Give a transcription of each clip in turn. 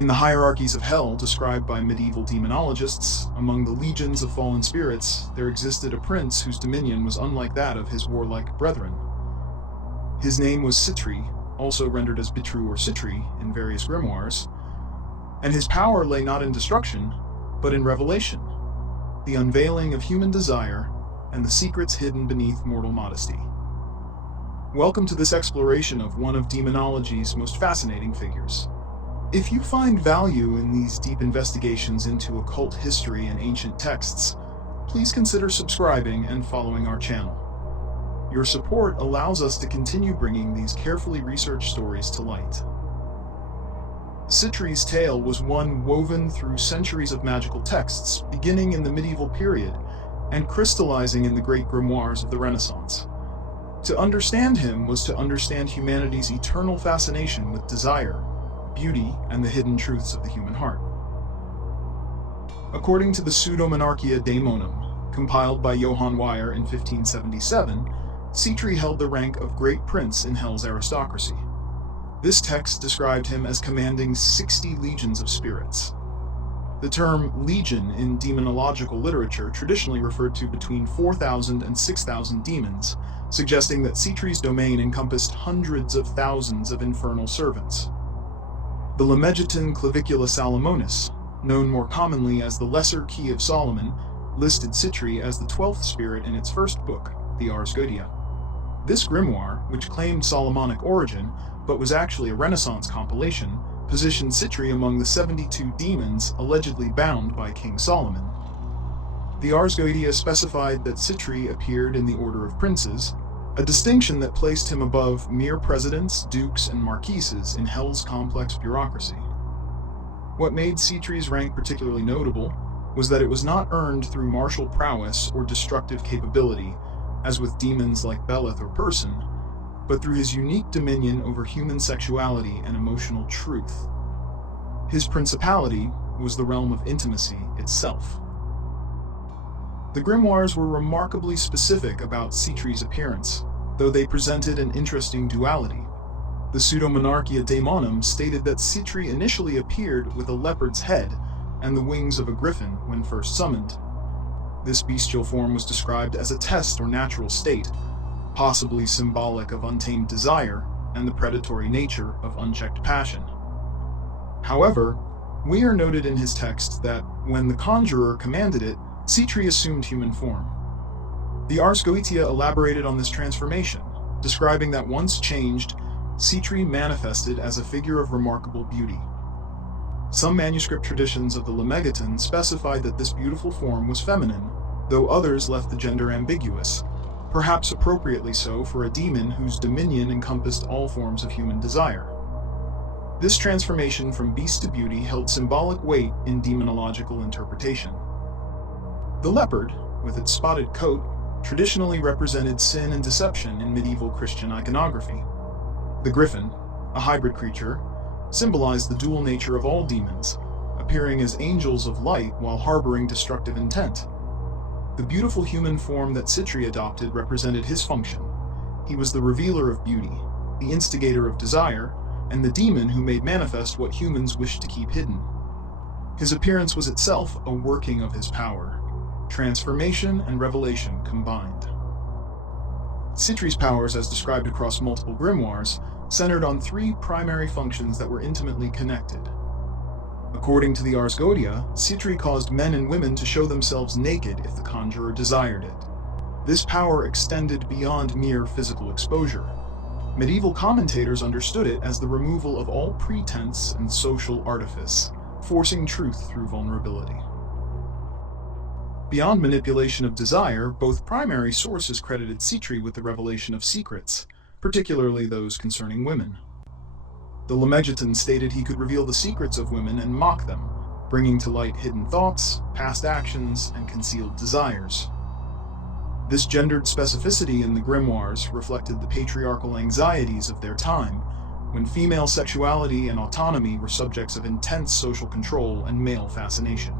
In the hierarchies of hell described by medieval demonologists, among the legions of fallen spirits, there existed a prince whose dominion was unlike that of his warlike brethren. His name was Sitri, also rendered as Bitru or Sitri in various grimoires, and his power lay not in destruction, but in revelation, the unveiling of human desire and the secrets hidden beneath mortal modesty. Welcome to this exploration of one of demonology's most fascinating figures. If you find value in these deep investigations into occult history and ancient texts, please consider subscribing and following our channel. Your support allows us to continue bringing these carefully researched stories to light. Sitri's tale was one woven through centuries of magical texts, beginning in the medieval period and crystallizing in the great grimoires of the Renaissance. To understand him was to understand humanity's eternal fascination with desire, beauty, and the hidden truths of the human heart. According to the Pseudo-Monarchia Daemonum, compiled by Johann Weyer in 1577, Sitri held the rank of great prince in hell's aristocracy. This text described him as commanding 60 legions of spirits. The term legion in demonological literature traditionally referred to between 4,000 and 6,000 demons, suggesting that Sitri's domain encompassed hundreds of thousands of infernal servants. The Lemegetan Clavicula Salomonis, known more commonly as the Lesser Key of Solomon, listed Sitri as the 12th spirit in its first book, the Ars Goetia. This grimoire, which claimed Solomonic origin, but was actually a Renaissance compilation, positioned Sitri among the 72 demons allegedly bound by King Solomon. The Ars Goetia specified that Sitri appeared in the order of princes, a distinction that placed him above mere presidents, dukes, and marquises in hell's complex bureaucracy. What made Sitri's rank particularly notable was that it was not earned through martial prowess or destructive capability, as with demons like Beleth or Person, but through his unique dominion over human sexuality and emotional truth. His principality was the realm of intimacy itself. The grimoires were remarkably specific about Sitri's appearance, though they presented an interesting duality. The Pseudo-Monarchia Daemonum stated that Sitri initially appeared with a leopard's head and the wings of a griffin when first summoned. This bestial form was described as a test or natural state, possibly symbolic of untamed desire and the predatory nature of unchecked passion. However, Weir noted in his text that when the conjurer commanded it, Sitri assumed human form. The Ars Goetia elaborated on this transformation, describing that once changed, Sitri manifested as a figure of remarkable beauty. Some manuscript traditions of the Lemegetan specified that this beautiful form was feminine, though others left the gender ambiguous, perhaps appropriately so for a demon whose dominion encompassed all forms of human desire. This transformation from beast to beauty held symbolic weight in demonological interpretation. The leopard, with its spotted coat, traditionally represented sin and deception in medieval Christian iconography. The griffin, a hybrid creature, symbolized the dual nature of all demons, appearing as angels of light while harboring destructive intent. The beautiful human form that Sitri adopted represented his function. He was the revealer of beauty, the instigator of desire, and the demon who made manifest what humans wished to keep hidden. His appearance was itself a working of his power, transformation and revelation combined. Sitri's powers, as described across multiple grimoires, centered on three primary functions that were intimately connected. According to the Ars Goetia, Sitri caused men and women to show themselves naked if the conjurer desired it. This power extended beyond mere physical exposure. Medieval commentators understood it as the removal of all pretense and social artifice, forcing truth through vulnerability. Beyond manipulation of desire, both primary sources credited Sitri with the revelation of secrets, particularly those concerning women. The Lemegetan stated he could reveal the secrets of women and mock them, bringing to light hidden thoughts, past actions, and concealed desires. This gendered specificity in the grimoires reflected the patriarchal anxieties of their time, when female sexuality and autonomy were subjects of intense social control and male fascination.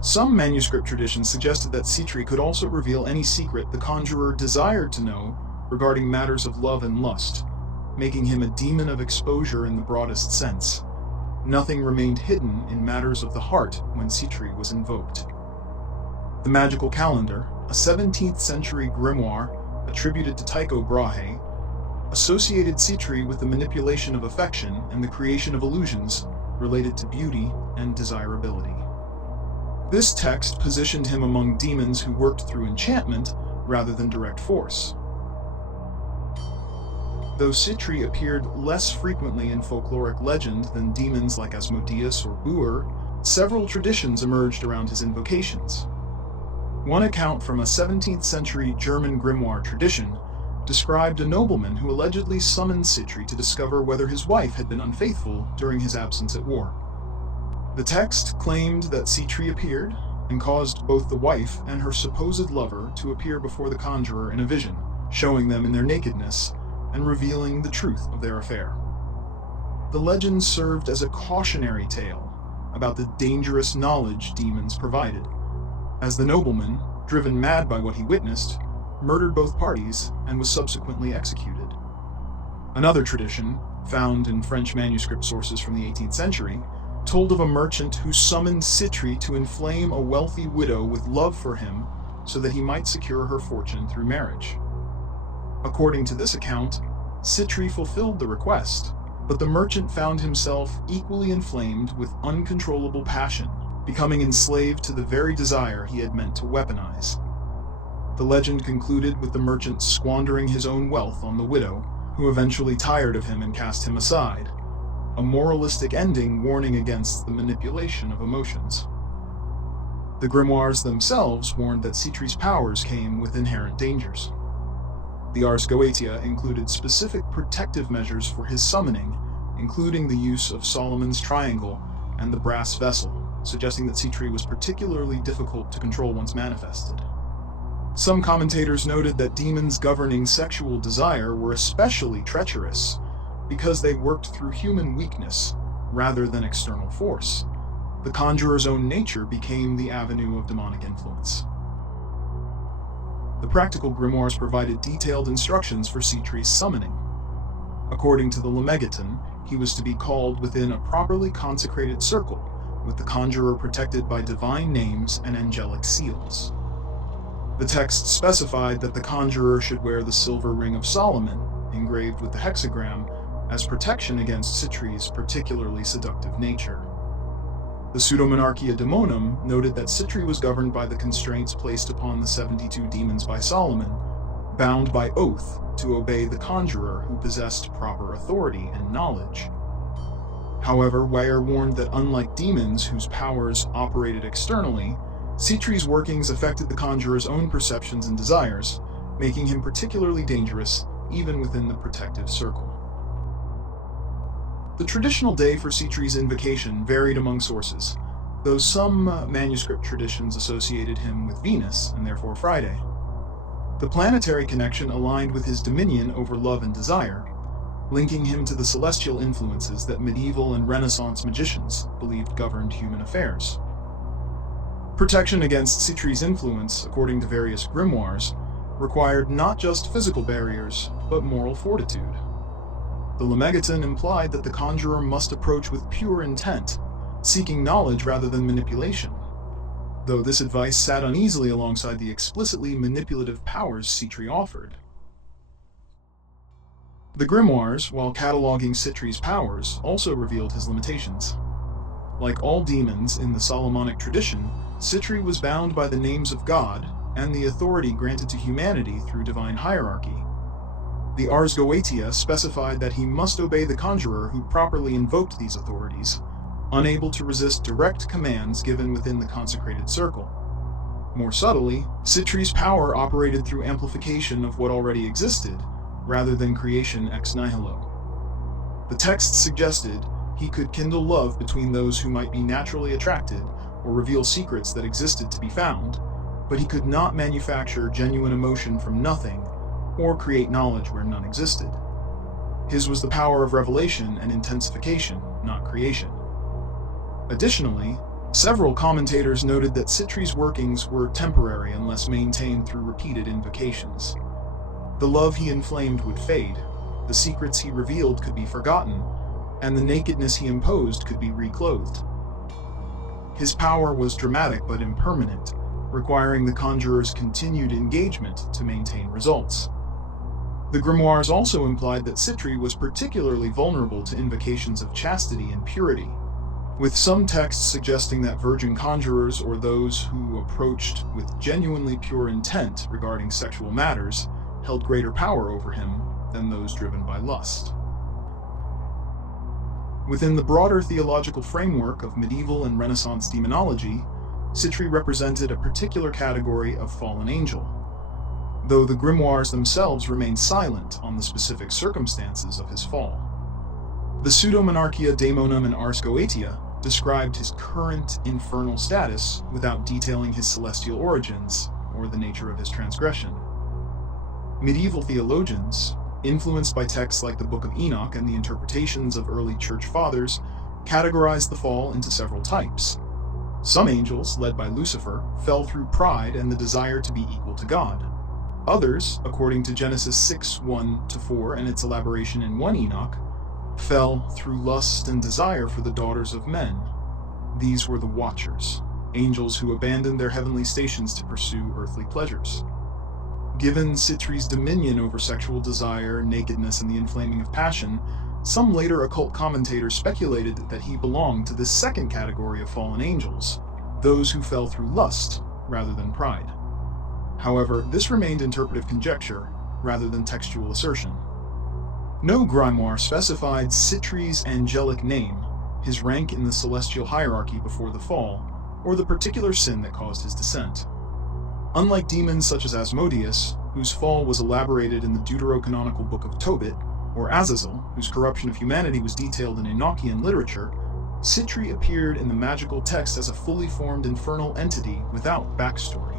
Some manuscript traditions suggested that Sitri could also reveal any secret the conjurer desired to know regarding matters of love and lust, making him a demon of exposure in the broadest sense. Nothing remained hidden in matters of the heart when Sitri was invoked. The Magical Calendar, a 17th century grimoire attributed to Tycho Brahe, associated Sitri with the manipulation of affection and the creation of illusions related to beauty and desirability. This text positioned him among demons who worked through enchantment rather than direct force. Though Sitri appeared less frequently in folkloric legend than demons like Asmodeus or Buer, several traditions emerged around his invocations. One account from a 17th century German grimoire tradition described a nobleman who allegedly summoned Sitri to discover whether his wife had been unfaithful during his absence at war. The text claimed that Sitri appeared and caused both the wife and her supposed lover to appear before the conjurer in a vision, showing them in their nakedness and revealing the truth of their affair. The legend served as a cautionary tale about the dangerous knowledge demons provided, as the nobleman, driven mad by what he witnessed, murdered both parties and was subsequently executed. Another tradition, found in French manuscript sources from the 18th century, told of a merchant who summoned Sitri to inflame a wealthy widow with love for him so that he might secure her fortune through marriage. According to this account, Sitri fulfilled the request, but the merchant found himself equally inflamed with uncontrollable passion, becoming enslaved to the very desire he had meant to weaponize. The legend concluded with the merchant squandering his own wealth on the widow, who eventually tired of him and cast him aside, a moralistic ending warning against the manipulation of emotions. The grimoires themselves warned that Sitri's powers came with inherent dangers. The Ars Goetia included specific protective measures for his summoning, including the use of Solomon's triangle and the brass vessel, suggesting that Sitri was particularly difficult to control once manifested. Some commentators noted that demons governing sexual desire were especially treacherous because they worked through human weakness rather than external force. The conjurer's own nature became the avenue of demonic influence. The practical grimoires provided detailed instructions for Sitri's summoning. According to the Lemegeton, he was to be called within a properly consecrated circle, with the conjurer protected by divine names and angelic seals. The text specified that the conjurer should wear the silver ring of Solomon, engraved with the hexagram, as protection against Sitri's particularly seductive nature. The Pseudomonarchia Daemonum noted that Sitri was governed by the constraints placed upon the 72 demons by Solomon, bound by oath to obey the conjurer who possessed proper authority and knowledge. However, Weyer warned that unlike demons whose powers operated externally, Sitri's workings affected the conjurer's own perceptions and desires, making him particularly dangerous even within the protective circle. The traditional day for Sitri's invocation varied among sources, though some manuscript traditions associated him with Venus, and therefore Friday. The planetary connection aligned with his dominion over love and desire, linking him to the celestial influences that medieval and Renaissance magicians believed governed human affairs. Protection against Sitri's influence, according to various grimoires, required not just physical barriers, but moral fortitude. The Lemegeton implied that the conjurer must approach with pure intent, seeking knowledge rather than manipulation, though this advice sat uneasily alongside the explicitly manipulative powers Sitri offered. The grimoires, while cataloging Sitri's powers, also revealed his limitations. Like all demons in the Solomonic tradition, Sitri was bound by the names of God and the authority granted to humanity through divine hierarchy. The Ars Goetia specified that he must obey the conjurer who properly invoked these authorities, unable to resist direct commands given within the consecrated circle. More subtly, Sitri's power operated through amplification of what already existed, rather than creation ex nihilo. The text suggested he could kindle love between those who might be naturally attracted or reveal secrets that existed to be found, but he could not manufacture genuine emotion from nothing or create knowledge where none existed. His was the power of revelation and intensification, not creation. Additionally, several commentators noted that Sitri's workings were temporary unless maintained through repeated invocations. The love he inflamed would fade, the secrets he revealed could be forgotten, and the nakedness he imposed could be reclothed. His power was dramatic but impermanent, requiring the conjurer's continued engagement to maintain results. The grimoires also implied that Sitri was particularly vulnerable to invocations of chastity and purity, with some texts suggesting that virgin conjurers or those who approached with genuinely pure intent regarding sexual matters held greater power over him than those driven by lust. Within the broader theological framework of medieval and Renaissance demonology, Sitri represented a particular category of fallen angel, though the grimoires themselves remain silent on the specific circumstances of his fall. The Pseudomonarchia Daemonum and Ars Goetia described his current infernal status without detailing his celestial origins or the nature of his transgression. Medieval theologians, influenced by texts like the Book of Enoch and the interpretations of early church fathers, categorized the fall into several types. Some angels, led by Lucifer, fell through pride and the desire to be equal to God. Others, according to Genesis 6:1-4 and its elaboration in 1 Enoch, fell through lust and desire for the daughters of men. These were the Watchers, angels who abandoned their heavenly stations to pursue earthly pleasures. Given Sitri's dominion over sexual desire, nakedness, and the inflaming of passion, some later occult commentators speculated that he belonged to this second category of fallen angels, those who fell through lust rather than pride. However, this remained interpretive conjecture rather than textual assertion. No grimoire specified Sitri's angelic name, his rank in the celestial hierarchy before the fall, or the particular sin that caused his descent. Unlike demons such as Asmodeus, whose fall was elaborated in the deuterocanonical Book of Tobit, or Azazel, whose corruption of humanity was detailed in Enochian literature, Sitri appeared in the magical text as a fully formed infernal entity without backstory.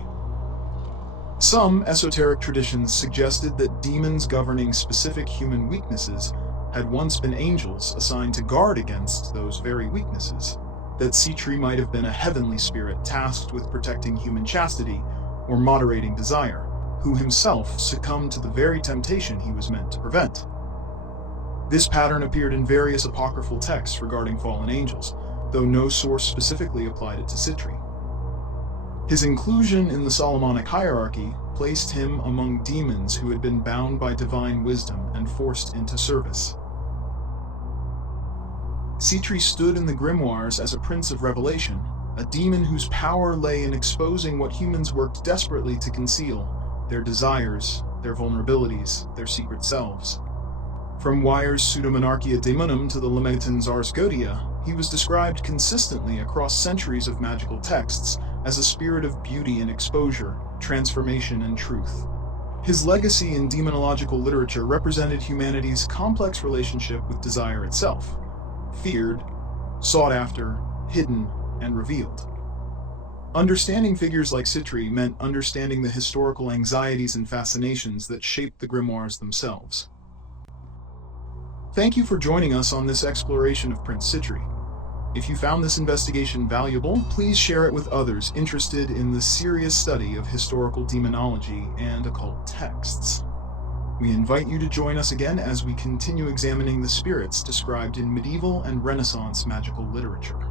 Some esoteric traditions suggested that demons governing specific human weaknesses had once been angels assigned to guard against those very weaknesses, that Sitri might have been a heavenly spirit tasked with protecting human chastity or moderating desire, who himself succumbed to the very temptation he was meant to prevent. This pattern appeared in various apocryphal texts regarding fallen angels, though no source specifically applied it to Sitri. His inclusion in the Solomonic hierarchy placed him among demons who had been bound by divine wisdom and forced into service. Sitri stood in the grimoires as a prince of revelation, a demon whose power lay in exposing what humans worked desperately to conceal: their desires, their vulnerabilities, their secret selves. From Weier's Pseudomonarchia Daemonum to the Lameghetan's Ars Goetia, he was described consistently across centuries of magical texts as a spirit of beauty and exposure, transformation and truth. His legacy in demonological literature represented humanity's complex relationship with desire itself: feared, sought after, hidden, and revealed. Understanding figures like Sitri meant understanding the historical anxieties and fascinations that shaped the grimoires themselves. Thank you for joining us on this exploration of Prince Sitri. If you found this investigation valuable, please share it with others interested in the serious study of historical demonology and occult texts. We invite you to join us again as we continue examining the spirits described in medieval and Renaissance magical literature.